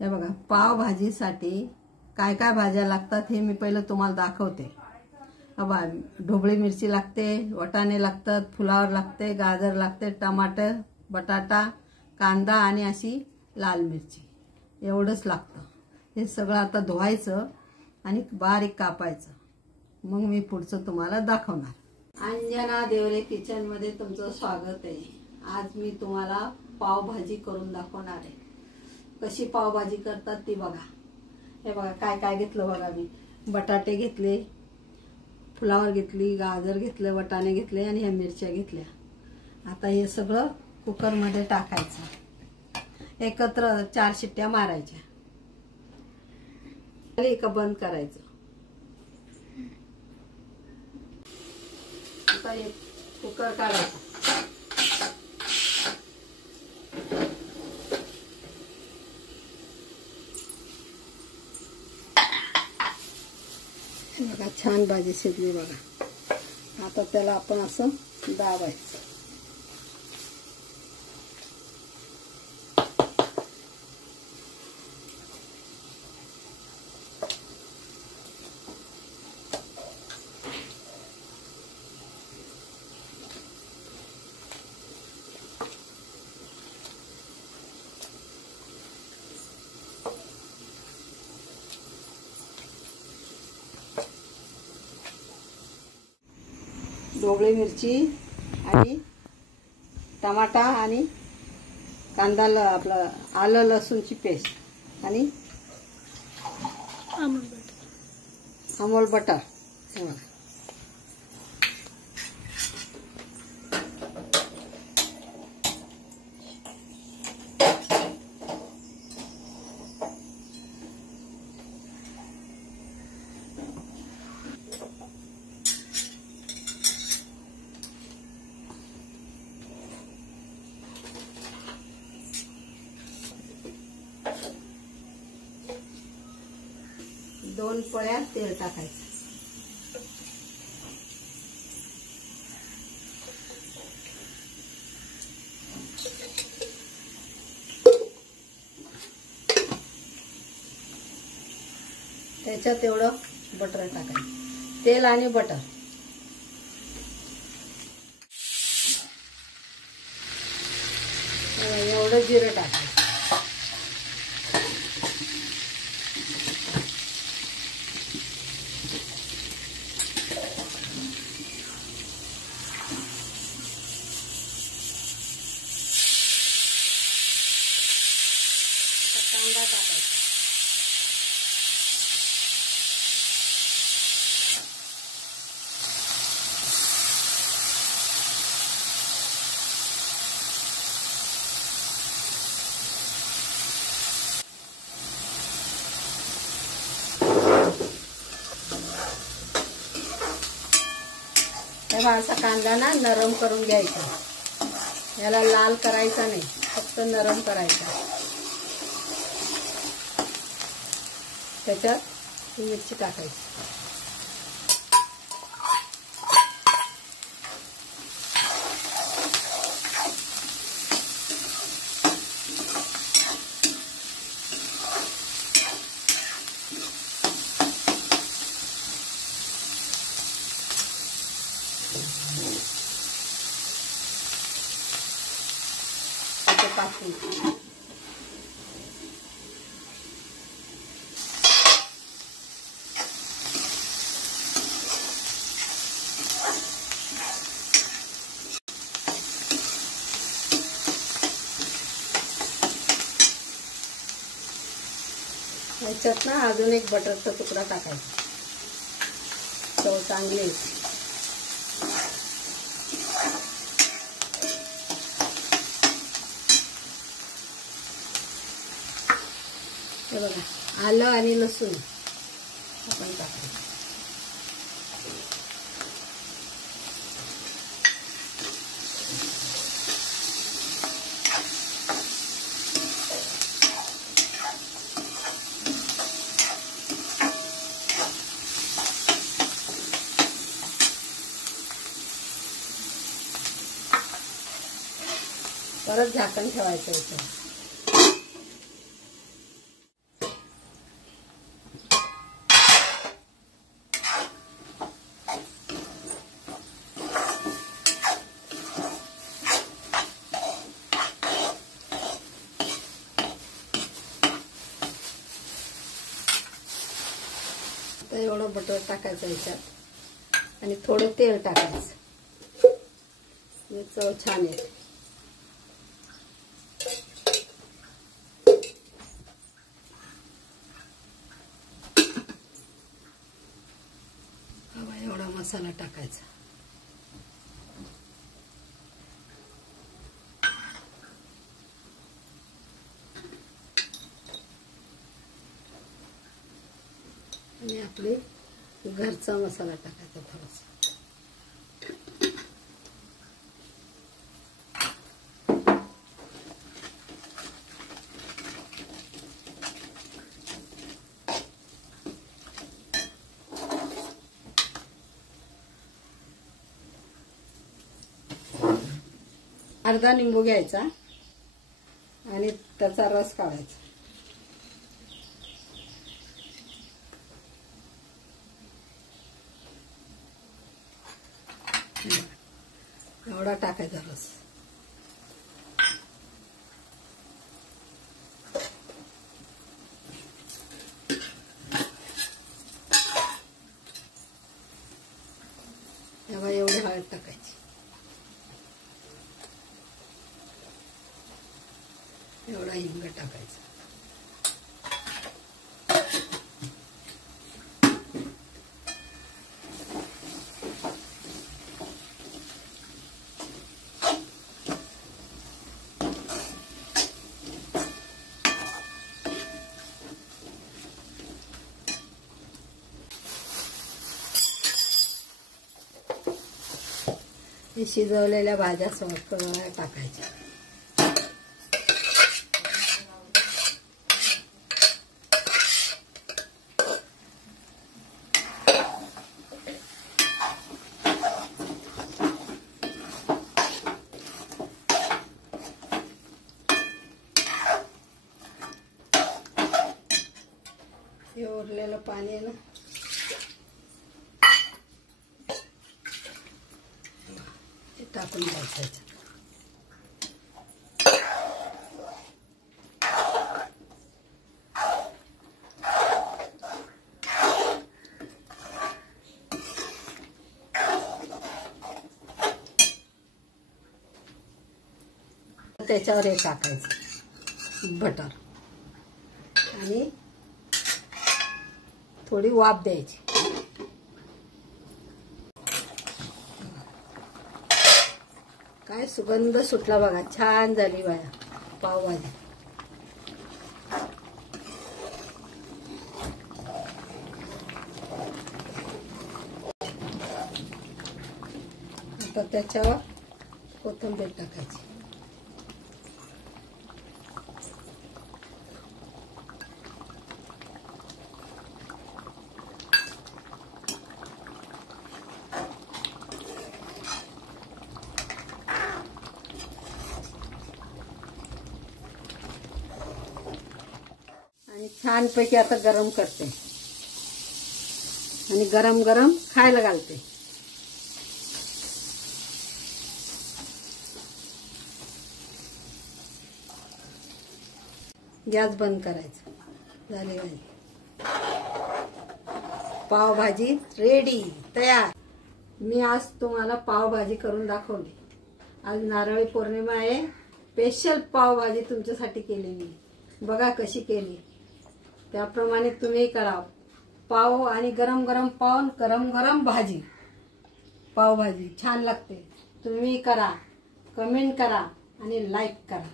हे बघा, पाव भाजीसाठी काय काय भाज्या लागतात हे मी पहिलं तुम्हाला दाखवते. बघा, ढोबळी मिरची लागते, वाटाणे लागतात, फुलावर लागते, गाजर लागते, टमाटर, बटाटा, कांदा आणि अशी लाल मिरची, एवढंच लागतं. हे सगळं आता धुवायचं आणि बारीक कापायचं. मग मी पुढचं तुम्हाला दाखवणार. अंजना देवरे किचनमध्ये तुमचं स्वागत आहे. आज मी तुम्हाला पावभाजी करून दाखवणार आहे. कशी पावभाजी करतात ती बघा. हे बघा काय काय घेतलं बघा. मी बटाटे घेतले, फुलावर घेतली, गाजर घेतले, वाटाणे घेतले आणि ह्या मिरच्या घेतल्या. आता हे सगळं कुकरमध्ये टाकायचं. एकत्र 4 शिट्ट्या मारायच्या. का बंद करायचं. आता हे कुकर काढायचं. बघा छान भाजी शिजली बघा. आता त्याला आपण असं दाबायचं. ढोबळी मिरची आणि टमाटा आणि कांदा, आपलं आलं लसूणची पेस्ट आणि अमूल बटर. दोन पळ्या तेल टाकायचं. त्याच्यात एवढं बटर टाकायचं. तेल आणि बटर. एवढं जिरं टाकायचं. कांदा टाकायचा. तेव्हा असा कांदा ना नरम करून घ्यायचा. याला लाल करायचा नाही, फक्त नरम करायचा. त्याच्यात ही मिरची टाकायची. टाकून याच्यात ना अजून एक बटरचा तुकडा टाकायचा. चव चांगली येते. हे बघा, आलं आणि लसूण आपण टाकायचं. परत झाकण ठेवायचं याच्यावर. आता एवढं बटर टाकायचं याच्यात आणि थोडं तेल टाकायचं, चव छान येते. एवढा मसाला टाकायचा. आणि आपले घरचा मसाला टाकायचा थोडासा. अर्धा लिंबू घ्यायचा आणि त्याचा रस काढायचा. एवढा टाकायचा रस. तेव्हा एवढी हळद टाकायची. एवढा हिंग टाकायचा. हे शिजवलेल्या भाज्या टाकायच्या. हे उरलेलं पाणी आहे ना, हे टाकून द्यायचं. त्याच्यावर हे टाकायचं बटर आणि थोडी वाफ द्यायची. काय सुगंध सुटला बघा, छान झाली बाया पावभाजी. आता त्याच्यावर कोथिंबीर टाकायची. आणि छानपैकी आता गरम करते आणि गरम गरम खायला घालते. गॅस बंद करायचा. झाली भाजी, पावभाजी रेडी तयार. मी आज तुम्हाला पावभाजी करून दाखवली. आज नारळी पौर्णिमा आहे, स्पेशल पावभाजी तुमच्यासाठी केली मी. बघा कशी केली, त्याप्रमाणे तुम्ही करा. पाव आणि गरम गरम पाव, गरम गरम भाजी, पावभाजी छान लागते. तुम्ही करा, कमेंट करा आणि लाईक करा.